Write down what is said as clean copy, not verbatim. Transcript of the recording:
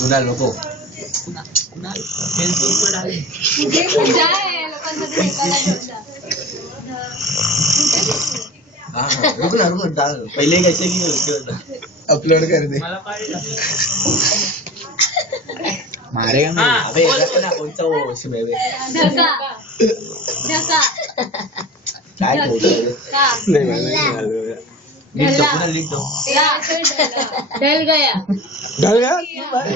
कुणाल नको फेसबुकवर आले रुको पहिले कैसे की अपलोड कर दे मारेगा मैं अबे ना कौन सा वो उसमें ढका काय बोलतोय नाही लिख दो ढल गया ढल गया